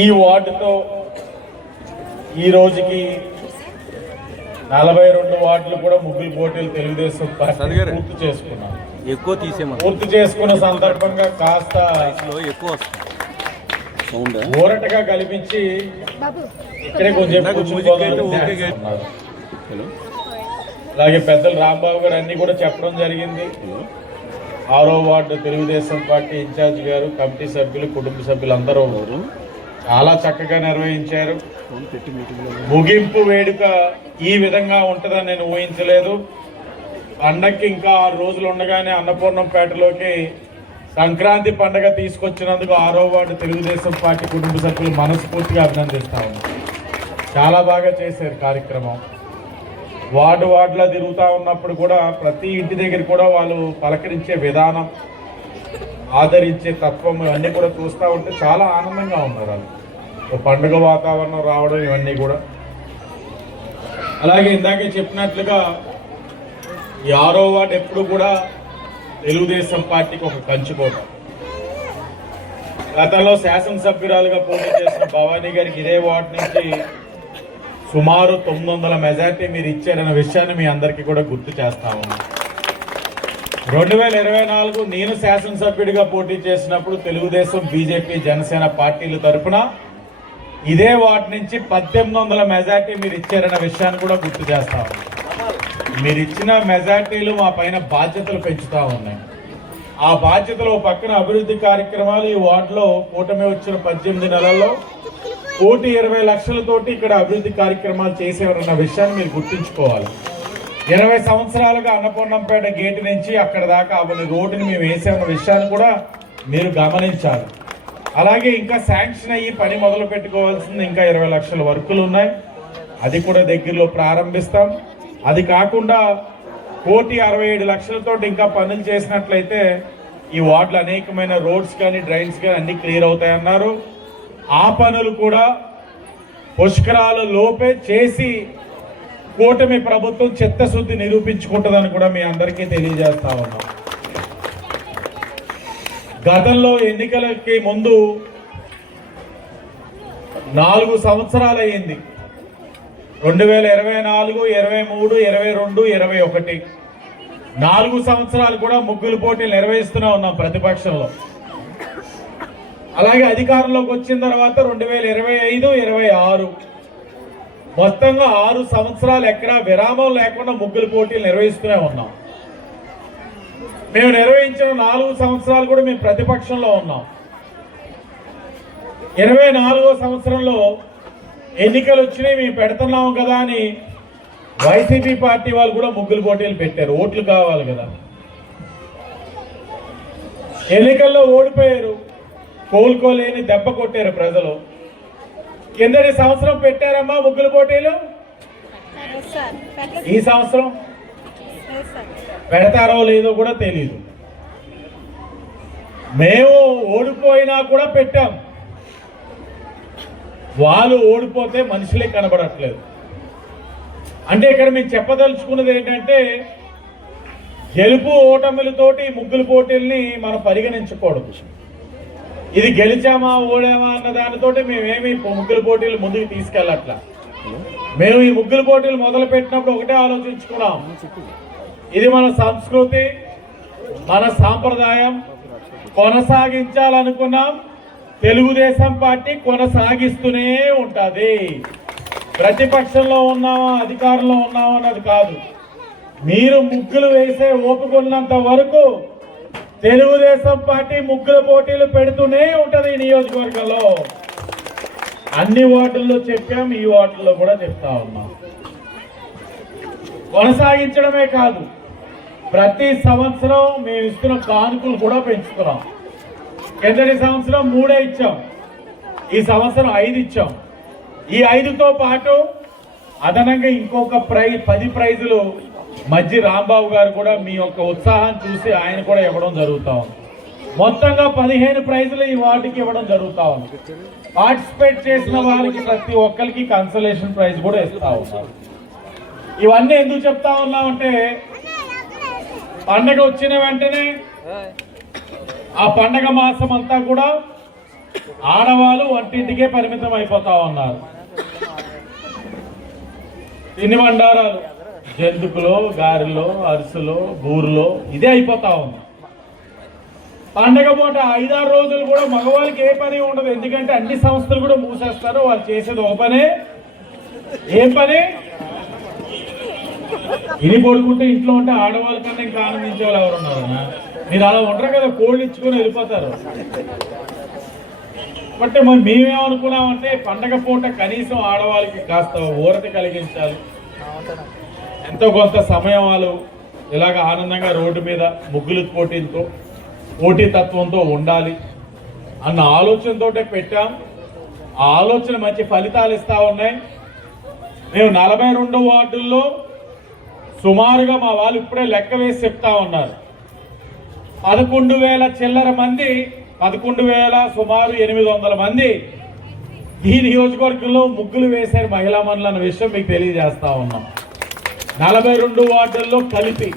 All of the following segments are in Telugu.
ఈ వార్డుతో ఈ రోజుకి 42 వార్డులు కూడా ముగ్గులు పోటీలు తెలుగుదేశం పార్టీ పూర్తి చేసుకున్న సందర్భంగా కాస్త ఊరటగా కల్పించి ఇక్కడే కొంచెం అలాగే పెద్దలు రాంబాబు గారు అన్ని కూడా చెప్పడం జరిగింది. 6వ వార్డు తెలుగుదేశం పార్టీ ఇన్ఛార్జ్ గారు, కమిటీ సభ్యులు, కుటుంబ సభ్యులు అందరూ చాలా చక్కగా నిర్వహించారు. ముగింపు వేడుక ఈ విధంగా ఉంటుందని నేను ఊహించలేదు. పండగకి ఇంకా 6 రోజులు ఉండగానే అన్నపూర్ణంపేటలోకి సంక్రాంతి పండగ తీసుకొచ్చినందుకు 6వ వార్డు తెలుగుదేశం పార్టీ కుటుంబ సభ్యులు మనస్ఫూర్తిగా అభినందిస్తా ఉన్నాం. చాలా బాగా చేశారు కార్యక్రమం. వార్డులా తిరుగుతూ ఉన్నప్పుడు కూడా ప్రతి ఇంటి దగ్గర కూడా వాళ్ళు పలకరించే విధానం, ఆదరించే తత్వం అన్నీ కూడా చూస్తూ ఉంటే చాలా ఆనందంగా ఉన్నారు. వాళ్ళు పండుగ వాతావరణం రావడం ఇవన్నీ కూడా. అలాగే ఇందాకే చెప్పినట్లుగా ఈ 6వ వార్డు ఎప్పుడు కూడా తెలుగుదేశం పార్టీకి ఒక కంచుకోట. గతంలో శాసనసభ్యురాలుగా పోటీ చేసిన భవానీ గారికి ఇదే వార్డు నుంచి సుమారు 900 మెజార్టీ మీరు ఇచ్చారన్న విషయాన్ని మీ అందరికీ కూడా గుర్తు చేస్తా ఉన్నాను. 2024 నేను శాసనసభ్యుడిగా పోటీ చేసినప్పుడు తెలుగుదేశం, బీజేపీ, జనసేన పార్టీల తరఫున ఇదే వార్డు నుంచి 1800 మెజార్టీ మీరు ఇచ్చారన్న విషయాన్ని కూడా గుర్తు చేస్తా ఉన్నాను. మీరు ఇచ్చిన మెజార్టీలు మా పైన బాధ్యతలు పెంచుతా ఉన్నాయి. ఆ బాధ్యతలు పక్కన అభివృద్ధి కార్యక్రమాలు ఈ వార్డులో కూటమి వచ్చిన 18 నెలల్లో 1,20 లక్షలతోటి ఇక్కడ అభివృద్ధి కార్యక్రమాలు చేసేవారన్న విషయాన్ని మీరు గుర్తుంచుకోవాలి. 20 సంవత్సరాలుగా అన్నపూర్ణంపేట గేటు నుంచి అక్కడ దాకా అవన్నీ రోడ్డుని మేము వేసామన్న విషయాన్ని కూడా మీరు గమనించాలి. అలాగే ఇంకా శాంక్షన్ అయ్యి పని మొదలు పెట్టుకోవాల్సింది ఇంకా 20 లక్షల వర్కులు ఉన్నాయి. అది కూడా దగ్గరలో ప్రారంభిస్తాం. అది కాకుండా 1,67 లక్షలతో ఇంకా పనులు చేసినట్లయితే ఈ వార్డులో అనేకమైన రోడ్స్ కానీ డ్రైన్స్ కానీ అన్ని క్లియర్ అవుతాయన్నారు. ఆ పనులు కూడా పుష్కరాల లోపే చేసి కూటమి ప్రభుత్వం చిత్తశుద్ధి నిరూపించుకుంటుందని కూడా మీ అందరికీ తెలియజేస్తా ఉన్నాం. గతంలో ఎన్నికలకి ముందు 4 సంవత్సరాలు అయ్యింది. 2024, 23, 22, 21 4 సంవత్సరాలు కూడా ముగ్గులు పోటీలు నిర్వహిస్తూనే ఉన్నాం ప్రతిపక్షంలో. అలాగే అధికారంలోకి వచ్చిన తర్వాత 2025, 26 మొత్తంగా 6 సంవత్సరాలు ఎక్కడా విరామం లేకుండా ముగ్గులు పోటీలు నిర్వహిస్తూనే ఉన్నాం. మేము నిర్వహించిన 4 సంవత్సరాలు కూడా మేము ప్రతిపక్షంలో ఉన్నాం. 24వ సంవత్సరంలో ఎన్నికలు వచ్చినాయి, మేము పెడుతున్నాము కదా అని వైసీపీ పార్టీ వాళ్ళు కూడా ముగ్గులు పోటీలు పెట్టారు. ఓట్లు కావాలి కదా. ఎన్నికల్లో ఓడిపోయారు, కోలుకోలేని దెబ్బ కొట్టారు ప్రజలు. కిందటి సంవత్సరం పెట్టారమ్మా ముగ్గులు పోటీలు, ఈ సంవత్సరం పెడతారో లేదో కూడా తెలియదు. మేము ఓడిపోయినా కూడా పెట్టాం. వాళ్ళు ఓడిపోతే మనుషులే కనబడట్లేదు. అంటే ఇక్కడ మేము చెప్పదలుచుకున్నది ఏంటంటే గెలుపు ఓటమిలతోటి ముగ్గులు పోటీల్ని మనం పరిగణించకూడదు. ఇది గెలిచామా ఓడామా అన్న దానితోటి మేమేమి ముగ్గులు పోటీలు ముందుకు తీసుకెళ్ళట్లా. మేము ఈ ముగ్గులు పోటీలు మొదలు పెట్టినప్పుడు ఒకటే ఆలోచించుకున్నాం, ఇది మన సంస్కృతి, మన సాంప్రదాయం, కొనసాగించాలనుకున్నాం. తెలుగుదేశం పార్టీ కొనసాగిస్తూనే ఉంటుంది. ప్రతిపక్షంలో ఉన్నామా అధికారంలో ఉన్నామా అన్నది కాదు. మీరు ముగ్గులు వేసే ఓపుకున్నంత వరకు తెలుగుదేశం పార్టీ ముగ్గుల పోటీలు పెడుతూనే ఉంటుంది. ఈ నియోజకవర్గంలో అన్ని వార్డుల్లో చెప్పాం, ఈ వార్డుల్లో కూడా చెప్తా ఉన్నాం. కొనసాగించడమే కాదు, ప్రతి సంవత్సరం మేము ఇస్తున్న కానుకలు కూడా పెంచుతున్నాం. కిందటి సంవత్సరం 3 ఇచ్చాం, ఈ సంవత్సరం 5 ఇచ్చాం. ఈ 5తో పాటు అదనంగా ఇంకొక 10 ప్రైజులు మధ్య రాంబాబు గారు కూడా మీ యొక్క ఉత్సాహం చూసి ఆయన కూడా ఇవ్వడం జరుగుతా ఉంది. మొత్తంగా 15 ప్రైజులు ఈ వార్డుకి ఇవ్వడం జరుగుతా ఉంది. పార్టిసిపేట్ చేసిన వారికి ప్రతి ఒక్కరికి కన్సలేషన్ ప్రైజ్ కూడా ఇస్తా ఉన్నారు. ఇవన్నీ ఎందుకు చెప్తా ఉన్నామంటే పండగ వచ్చిన వెంటనే ఆ పండగ మాసం అంతా కూడా ఆడవాళ్ళు వంటింటికే పరిమితం అయిపోతా ఉన్నారు. తిని బండారాలు జంతుకులో, గారెలో, అరిసెలో, బూరులో ఇదే అయిపోతా ఉంది. పండగ పూట 5-6 రోజులు కూడా మగవాళ్ళకి ఏ పని ఉండదు. ఎందుకంటే అన్ని సంస్థలు కూడా మూసేస్తారు. వాళ్ళు చేసేది ఒక పనే. ఏం పని? ఇది పడుకుంటే ఇంట్లో ఉంటే ఆడవాళ్ళ కన్నా ఇంకా ఆనందించే వాళ్ళు ఎవరున్నారన్నా? మీరు అలా ఉండరు కదా, కోళ్ళు ఇచ్చుకొని వెళ్ళిపోతారు. బట్ మరి మేమేమనుకున్నామంటే పండగ పూట కనీసం ఆడవాళ్ళకి కాస్త ఊరట కలిగించాలి, ఎంతో కొంత సమయం వాళ్ళు ఇలాగ ఆనందంగా రోడ్డు మీద ముగ్గులు పోటీతత్వంతో ఉండాలి అన్న ఆలోచనతో పెట్టాం. ఆ ఆలోచన మంచి ఫలితాలు ఇస్తా ఉన్నాయి. మేము 42 వార్డుల్లో సుమారుగా మా వాళ్ళు ఇప్పుడే లెక్క వేసి చెప్తా ఉన్నారు, 11,000 చిల్లర మంది, 11,000 సుమారు 800 మంది ఈ నియోజకవర్గంలో ముగ్గులు వేశారు మహిళా మనులు అన్న విషయం మీకు తెలియజేస్తా ఉన్నాం. 42 వార్డుల్లో కలిపి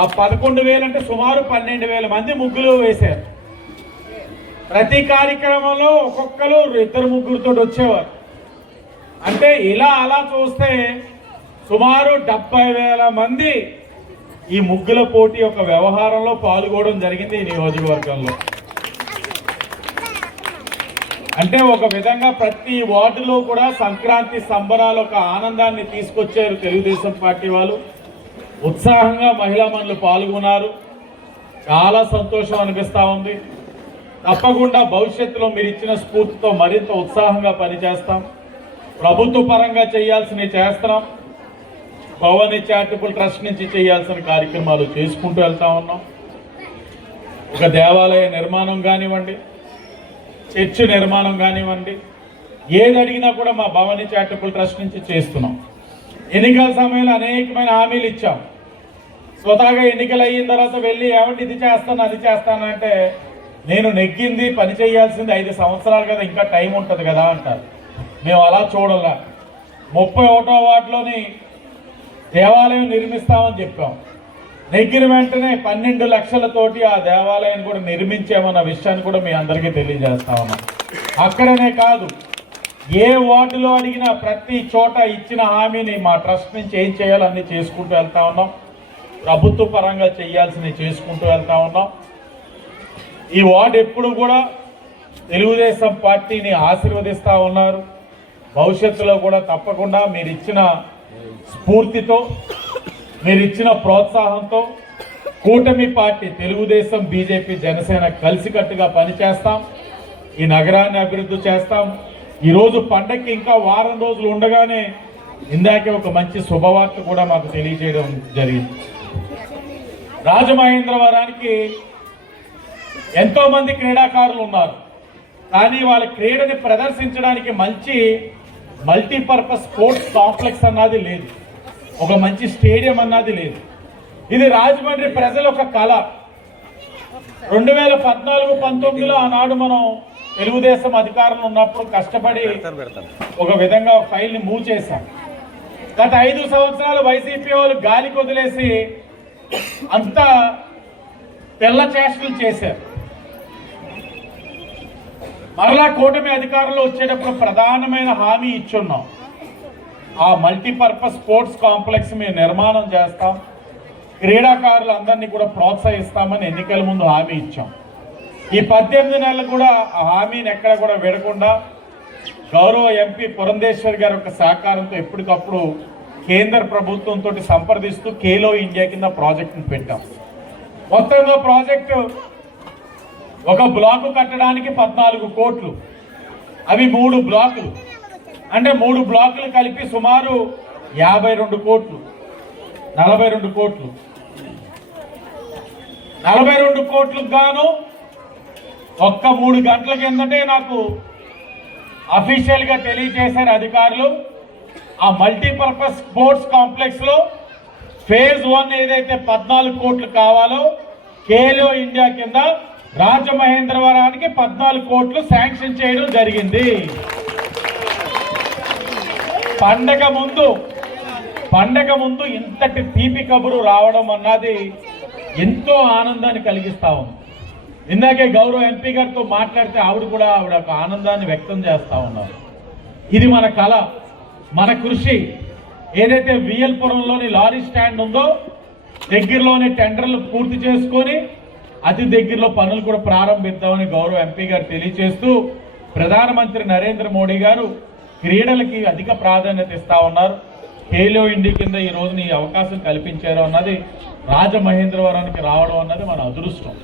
ఆ 11,000 అంటే సుమారు 12,000 మంది ముగ్గులు వేశారు. ప్రతి కార్యక్రమంలో ఒక్కొక్కరు 2 ముగ్గురుతో వచ్చేవారు. అంటే ఇలా అలా చూస్తే సుమారు 70,000 మంది ఈ ముగ్గుల పోటీ యొక్క వ్యవహారంలో పాల్గొనడం జరిగింది ఈ నియోజకవర్గంలో. అంటే ఒక విధంగా ప్రతి వార్డులో కూడా సంక్రాంతి సంబరాలు ఒక ఆనందాన్ని తీసుకొచ్చారు తెలుగుదేశం పార్టీ వాళ్ళు. ఉత్సాహంగా మహిళా మనులు పాల్గొన్నారు. చాలా సంతోషం అనిపిస్తూ ఉంది. తప్పకుండా భవిష్యత్తులో మీరు ఇచ్చిన స్ఫూర్తితో మరింత ఉత్సాహంగా పనిచేస్తాం. ప్రభుత్వ పరంగా చేయాల్సినవి చేస్తున్నాం. భవానీ చారిటబుల్ ట్రస్ట్ నుంచి చేయాల్సిన కార్యక్రమాలు చేసుకుంటూ వెళ్తా ఉన్నాం. ఒక దేవాలయ నిర్మాణం కానివ్వండి, చర్చ్ నిర్మాణం కానివ్వండి, ఏది అడిగినా కూడా మా భవానీ చారిటబుల్ ట్రస్ట్ నుంచి చేస్తున్నాం. ఎన్నికల సమయంలో అనేకమైన హామీలు ఇచ్చాం. స్వతహాగా ఎన్నికలు అయిన తర్వాత వెళ్ళి ఏమంటే ఇది చేస్తాను అది చేస్తానంటే నేను నెగ్గింది పని చేయాల్సింది 5 సంవత్సరాలు కదా, ఇంకా టైం ఉంటుంది కదా అంటారు. మేము అలా చూడాల. 31వ వార్డులోని దేవాలయం నిర్మిస్తామని చెప్పాం. నెగ్గిన వెంటనే 12 లక్షలతోటి ఆ దేవాలయాన్ని కూడా నిర్మించామన్న విషయాన్ని కూడా మీ అందరికీ తెలియజేస్తా ఉన్నాం. అక్కడనే కాదు, ఏ వార్డులో అడిగినా ప్రతి చోట ఇచ్చిన హామీని మా ట్రస్ట్ నుంచి ఏం చేయాలో అన్ని చేసుకుంటూ వెళ్తా ఉన్నాం. ప్రభుత్వ పరంగా చేయాల్సినవి చేసుకుంటూ వెళ్తా ఉన్నాం. ఈ వార్డు ఎప్పుడు కూడా తెలుగుదేశం పార్టీని ఆశీర్వదిస్తూ ఉన్నారు. భవిష్యత్తులో కూడా తప్పకుండా మీరు ఇచ్చిన స్ఫూర్తితో, మీరు ఇచ్చిన ప్రోత్సాహంతో కూటమి పార్టీ తెలుగుదేశం, బీజేపీ, జనసేన కలిసికట్టుగా పనిచేస్తాం. ఈ నగరాన్ని అభివృద్ధి చేస్తాం. ఈరోజు పండగకి ఇంకా వారం రోజులు ఉండగానే ఇందాకే ఒక మంచి శుభవార్త కూడా మాకు తెలియజేయడం జరిగింది. రాజమహేంద్రవరానికి ఎంతో మంది క్రీడాకారులు ఉన్నారు, కానీ వాళ్ళ క్రీడని ప్రదర్శించడానికి మంచి మల్టీపర్పస్ స్పోర్ట్స్ కాంప్లెక్స్ అన్నది లేదు, ఒక మంచి స్టేడియం అన్నది లేదు. ఇది రాజమండ్రి ప్రజల ఒక కళ. 2014-19లో ఆనాడు మనం తెలుగుదేశం అధికారంలో ఉన్నప్పుడు కష్టపడి ఒక విధంగా ఫైల్ని మూవ్ చేశాం. గత 5 సంవత్సరాలు వైసీపీ వాళ్ళు గాలికి వదిలేసి అంతా తెల్ల చేష్టలు చేశారు. మరలా కూటమి అధికారంలో వచ్చేటప్పుడు ప్రధానమైన హామీ ఇచ్చున్నాం. ఆ మల్టీపర్పస్ స్పోర్ట్స్ కాంప్లెక్స్ మేము నిర్మాణం చేస్తాం, క్రీడాకారులందరినీ కూడా ప్రోత్సహిస్తామని ఎన్నికల ముందు హామీ ఇచ్చాం. ఈ 18 నెలలు కూడా ఆ హామీని ఎక్కడ కూడా విడకుండా గౌరవ ఎంపీ పురంధేశ్వర్ గారి యొక్క సహకారంతో ఎప్పటికప్పుడు కేంద్ర ప్రభుత్వంతో సంప్రదిస్తూ ఖేలో ఇండియా కింద ప్రాజెక్టును పెట్టాం. మొత్తంగా ప్రాజెక్టు ఒక బ్లాకు కట్టడానికి 14 కోట్లు, అవి 3 బ్లాకులు, అంటే 3 బ్లాకులు కలిపి సుమారు 52 కోట్లు, 42 కోట్లు. 42 కోట్లకు గాను ఒక్క 3 గంటల కిందటే నాకు అఫీషియల్గా తెలియజేశారు అధికారులు. ఆ మల్టీపర్పస్ స్పోర్ట్స్ కాంప్లెక్స్లో ఫేజ్ 1 ఏదైతే 14 కోట్లు కావాలో ఖేలో ఇండియా కింద రాజమహేంద్రవరానికి 14 కోట్లు శాంక్షన్ చేయడం జరిగింది. పండగ ముందు ఇంతటి తీపి కబురు రావడం అన్నది ఎంతో ఆనందాన్ని కలిగిస్తా ఉంది. ఇందాకే గౌరవ ఎంపీ గారితో మాట్లాడితే ఆవిడ ఒక ఆనందాన్ని వ్యక్తం చేస్తా ఉన్నారు. ఇది మన కళ, మన కృషి. ఏదైతే విఎల్పురంలోని లారీ స్టాండ్ ఉందో దగ్గరలోని టెండర్లు పూర్తి చేసుకొని అతి దగ్గరలో పనులు కూడా ప్రారంభిద్దామని గౌరవ ఎంపీ గారు తెలియజేస్తూ, ప్రధానమంత్రి నరేంద్ర మోడీ గారు క్రీడలకి అధిక ప్రాధాన్యత ఇస్తా ఉన్నారు. ఖేలో ఇండియా కింద ఈ రోజున ఈ అవకాశం కల్పించారు అన్నది, రాజమహేంద్రవరానికి రావడం అన్నది మన అదృష్టం.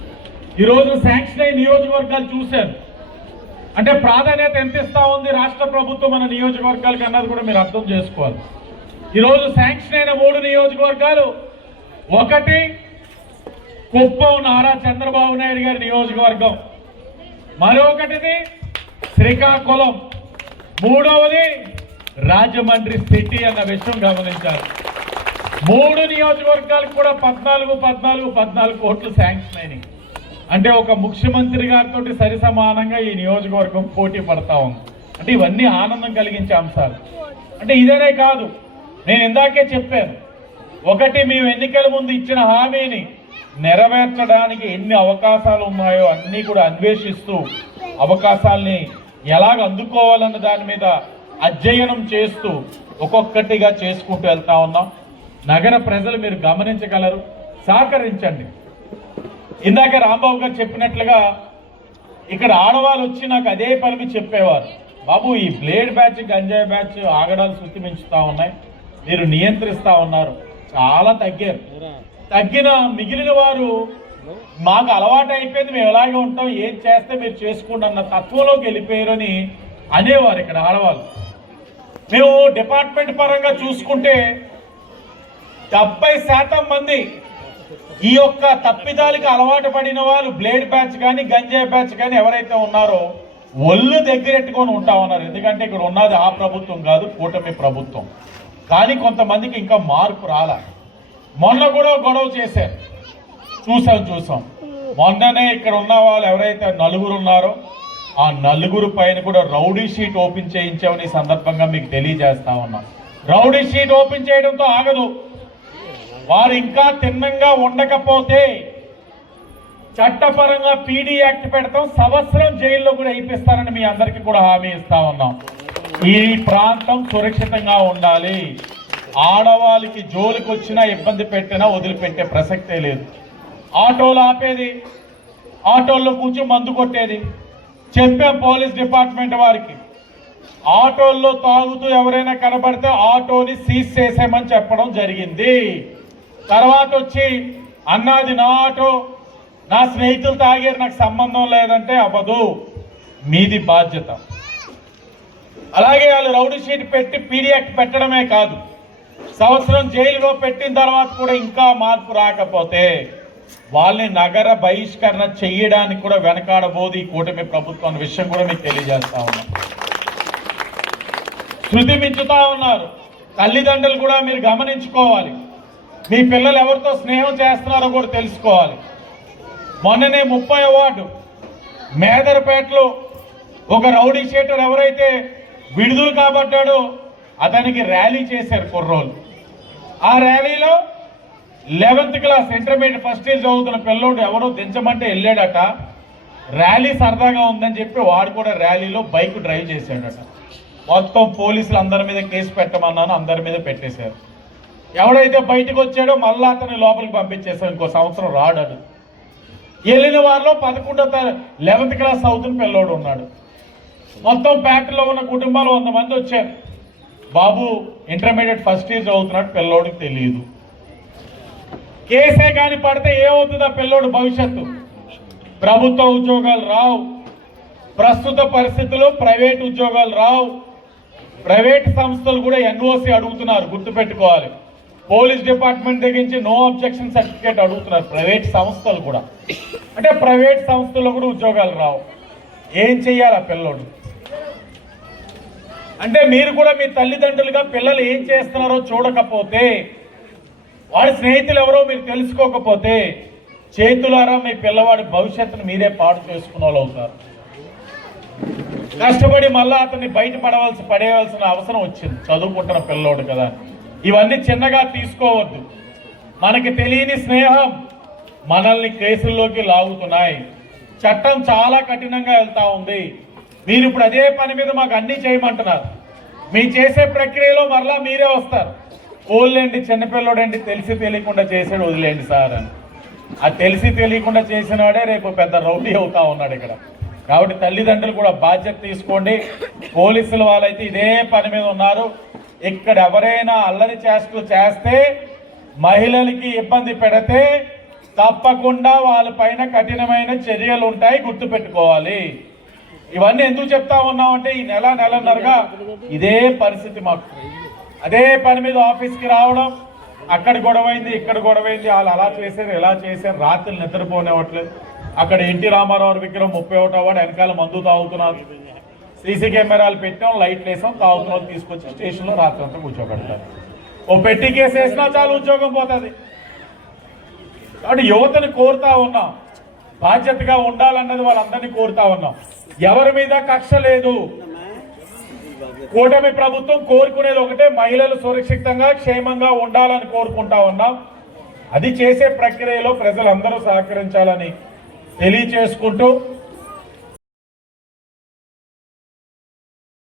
ఈరోజు శాంక్షన్ అయిన నియోజకవర్గాలు చూశాను. అంటే ప్రాధాన్యత ఎంత ఇస్తా ఉంది రాష్ట్ర ప్రభుత్వం మన నియోజకవర్గాలకి అన్నది కూడా మీరు అర్థం చేసుకోవాలి. ఈరోజు శాంక్షన్ అయిన 3 నియోజకవర్గాలు, ఒకటి కుప్పం నారా చంద్రబాబు నాయుడు గారి నియోజకవర్గం, మరొకటిది శ్రీకాకుళం, మూడవది రాజమండ్రి సిటీ అన్న విషయం గమనించాలి. 3 నియోజకవర్గాలకు కూడా 14 కోట్లు శాంక్షన్ అయినాయి. అంటే ఒక ముఖ్యమంత్రి గారితో సరి సమానంగా ఈ నియోజకవర్గం పోటీ పడతా ఉంది. అంటే ఇవన్నీ ఆనందం కలిగించే అంశాలు. అంటే ఇదేనే కాదు, నేను ఇందాకే చెప్పాను, ఒకటి మేము ఎన్నికల ముందు ఇచ్చిన హామీని నెరవేర్చడానికి ఎన్ని అవకాశాలు ఉన్నాయో అన్నీ కూడా అన్వేషిస్తూ అవకాశాలని ఎలాగ అందుకోవాలన్న దాని మీద అధ్యయనం చేస్తూ ఒక్కొక్కటిగా చేసుకుంటూ వెళ్తా ఉన్నాం. నగర ప్రజలు మీరు గమనించగలరు, సహకరించండి. ఇందాక రాంబాబు గారు చెప్పినట్లుగా ఇక్కడ ఆడవాళ్ళు వచ్చి నాకు అదే పని చెప్పేవారు, బాబు ఈ బ్లేడ్ బ్యాచ్ గంజాయి బ్యాచ్ ఆగడాలు శృతి మించుతా ఉన్నాయి, మీరు నియంత్రిస్తా ఉన్నారు. చాలా తగ్గిన మిగిలిన వారు మాకు అలవాటు అయిపోయింది, మేము ఎలాగే ఉంటాం, ఏం చేస్తే మీరు చేసుకోండి అన్న తత్వంలోకి వెళ్ళిపోయారని అనేవారు ఇక్కడ ఆడవాళ్ళు. మేము డిపార్ట్మెంట్ పరంగా చూసుకుంటే 70% మంది ఈ యొక్క తప్పిదాలకి అలవాటు పడిన వాళ్ళు బ్లేడ్ బ్యాచ్ కానీ గంజాయి బ్యాచ్ కానీ ఎవరైతే ఉన్నారో ఒళ్ళు దగ్గరెట్టుకొని ఉంటా ఉన్నారు. ఎందుకంటే ఇక్కడ ఉన్నది ఆ ప్రభుత్వం కాదు, కూటమి ప్రభుత్వం. కానీ కొంతమందికి ఇంకా మార్పు రాలే. మొన్న కూడా గొడవ చేశారు, చూసాం. మొన్ననే ఇక్కడ ఉన్న వాళ్ళు ఎవరైతే 4 ఉన్నారో ఆ 4 పైన కూడా రౌడీ షీట్ ఓపెన్ చేయించామని సందర్భంగా మీకు తెలియజేస్తా ఉన్నాం. రౌడీ షీట్ ఓపెన్ చేయడంతో ఆగదు, వారు ఇంకా తిన్నంగా ఉండకపోతే చట్టపరంగా పీడీ యాక్ట్ పెడతాం, సంవత్సరం జైల్లో కూడా ఇప్పిస్తారని మీ అందరికీ కూడా హామీ ఇస్తా ఉన్నాం. ఈ ప్రాంతం సురక్షితంగా ఉండాలి. ఆడవాళ్ళకి జోలికి వచ్చినా ఇబ్బంది పెట్టినా వదిలిపెట్టే ప్రసక్తే లేదు. ఆటోలు ఆపేది, ఆటోల్లో కూర్చొని మందు కొట్టేది. చెప్పాం పోలీస్ డిపార్ట్మెంట్ వారికి, ఆటోల్లో తాగుతూ ఎవరైనా కనబడితే ఆటోని సీజ్ చేసేమని చెప్పడం జరిగింది. తర్వాత వచ్చి అన్నది నా ఆటో, నా స్నేహితులు తాగారు, నాకు సంబంధం లేదంటే అవ్వదు, మీది బాధ్యత. అలాగే వాళ్ళు రౌడీ షీట్ పెట్టి పీడీ యాక్ట్ పెట్టడమే కాదు, సంవత్సరం జైలులో పెట్టిన తర్వాత కూడా ఇంకా మార్పు రాకపోతే వాళ్ళని నగర బహిష్కరణ చెయ్యడానికి కూడా వెనకాడబోదు ఈ కూటమి ప్రభుత్వం అనే విషయం కూడా మీకు తెలియజేస్తా ఉన్నాం. శృతి మించుతా ఉన్నారు. తల్లిదండ్రులు కూడా మీరు గమనించుకోవాలి, మీ పిల్లలు ఎవరితో స్నేహం చేస్తున్నారో కూడా తెలుసుకోవాలి. మొన్ననే 30వ వార్డు మేదరపేటలో ఒక రౌడీ షీటర్ ఎవరైతే విడుదల కాబట్టాడో అతనికి ర్యాలీ చేశారు కుర్రోళ్ళు. ఆ ర్యాలీలో 11th class intermediate first year చదువుతున్న పిల్లోడు ఎవరో దించమంటే వెళ్ళాడట. ర్యాలీ సరదాగా ఉందని చెప్పి వాడు కూడా ర్యాలీలో బైక్ డ్రైవ్ చేశాడట. మొత్తం పోలీసులు అందరి మీద కేసు పెట్టమన్నాను, అందరి మీద పెట్టేశారు. ఎవడైతే బయటకు వచ్చాడో మళ్ళా అతన్ని లోపలికి పంపించేశారు, ఇంకో సంవత్సరం రాడాడు. వెళ్ళిన వారిలో 11th క్లాస్ చదువుతున్న పిల్లోడు ఉన్నాడు. మొత్తం పేటలో ఉన్న కుటుంబాలు 100 మంది వచ్చారు. బాబు ఇంటర్మీడియట్ ఫస్ట్ ఇయర్ చదువుతున్నాడు, పిల్లోడికి తెలియదు. కేసే కానీ పడితే ఏమవుతుంది ఆ పిల్లోడు భవిష్యత్తు? ప్రభుత్వ ఉద్యోగాలు రావు, ప్రస్తుత పరిస్థితుల్లో ప్రైవేట్ ఉద్యోగాలు రావు. ప్రైవేట్ సంస్థలు కూడా ఎన్ఓసి అడుగుతున్నారు, గుర్తుపెట్టుకోవాలి. పోలీస్ డిపార్ట్మెంట్ దగ్గర నుంచి నో అబ్జెక్షన్ సర్టిఫికేట్ అడుగుతున్నారు ప్రైవేట్ సంస్థలు కూడా. అంటే ప్రైవేట్ సంస్థల్లో కూడా ఉద్యోగాలు రావు. ఏం చెయ్యాలి ఆ పిల్లోడు? అంటే మీరు కూడా మీ తల్లిదండ్రులుగా పిల్లలు ఏం చేస్తున్నారో చూడకపోతే, వాడి స్నేహితులు ఎవరో మీరు తెలుసుకోకపోతే చేతులారా మీ పిల్లవాడి భవిష్యత్తును మీరే పాడు చేసుకున్న వాళ్ళు అవుతారు. కష్టపడి మళ్ళా అతన్ని పడేయవలసిన అవసరం వచ్చింది, చదువుకుంటున్న పిల్లోడు కదా. ఇవన్నీ చిన్నగా తీసుకోవద్దు. మనకి తెలియని స్నేహం మనల్ని కేసుల్లోకి లాగుతున్నాయి. చట్టం చాలా కఠినంగా వెళ్తా ఉంది. మీరు ఇప్పుడు అదే పని మీద మాకు అన్ని చేయమంటున్నారు. మీ చేసే ప్రక్రియలో మరలా మీరే వస్తారు. ఓళ్ళండి చిన్నపిల్లడండి తెలిసి తెలియకుండా చేసాడు వదిలేండి సార్ అని. ఆ తెలిసి తెలియకుండా చేసిన వాడే రేపు పెద్ద రౌడీ అవుతా ఉన్నాడు ఇక్కడ. కాబట్టి తల్లిదండ్రులు కూడా బాధ్యత తీసుకోండి. పోలీసుల వాళ్ళైతే ఇదే పని మీద ఉన్నారు. ఇక్కడ ఎవరైనా అల్లరి చేష్టలు చేస్తే, మహిళలకి ఇబ్బంది పెడితే తప్పకుండా వాళ్ళ పైన కఠినమైన చర్యలు ఉంటాయి, గుర్తుపెట్టుకోవాలి. ఇవన్నీ ఎందుకు చెప్తా ఉన్నామంటే ఈ నెలన్నరగా ఇదే పరిస్థితి మాకు. అదే పని మీద ఆఫీస్కి రావడం, అక్కడ గొడవైంది ఇక్కడ గొడవైంది, వాళ్ళు అలా చేశారు ఇలా చేశారు, రాత్రులు నిద్రపోనేవట్లేదు. అక్కడ ఎన్టీ రామారావు విగ్రహం 31వ వాడు వెనకాల మందు తాగుతున్నారు. సీసీ కెమెరాలు పెట్టాం, లైట్లు వేసాం, తాగుతున్న వాళ్ళు తీసుకొచ్చి స్టేషన్లో రాత్రి అంతా కూర్చోబెడతారు. ఓ పెట్టి కేసు వేసినా చాలు ఉద్యోగం పోతుంది. కాబట్టి యువతని కోరుతా ఉన్నాం, బాధ్యతగా ఉండాలన్నది వాళ్ళందరినీ కోరుతా ఉన్నాం. ఎవరి మీద కక్ష లేదు. కూటమి ప్రభుత్వం కోరుకునేది ఒకటే, మహిళలు సురక్షితంగా క్షేమంగా ఉండాలని కోరుకుంటా ఉన్నాం. అది చేసే ప్రక్రియలో ప్రజలందరూ సహకరించాలని తెలియచేసుకుంటూ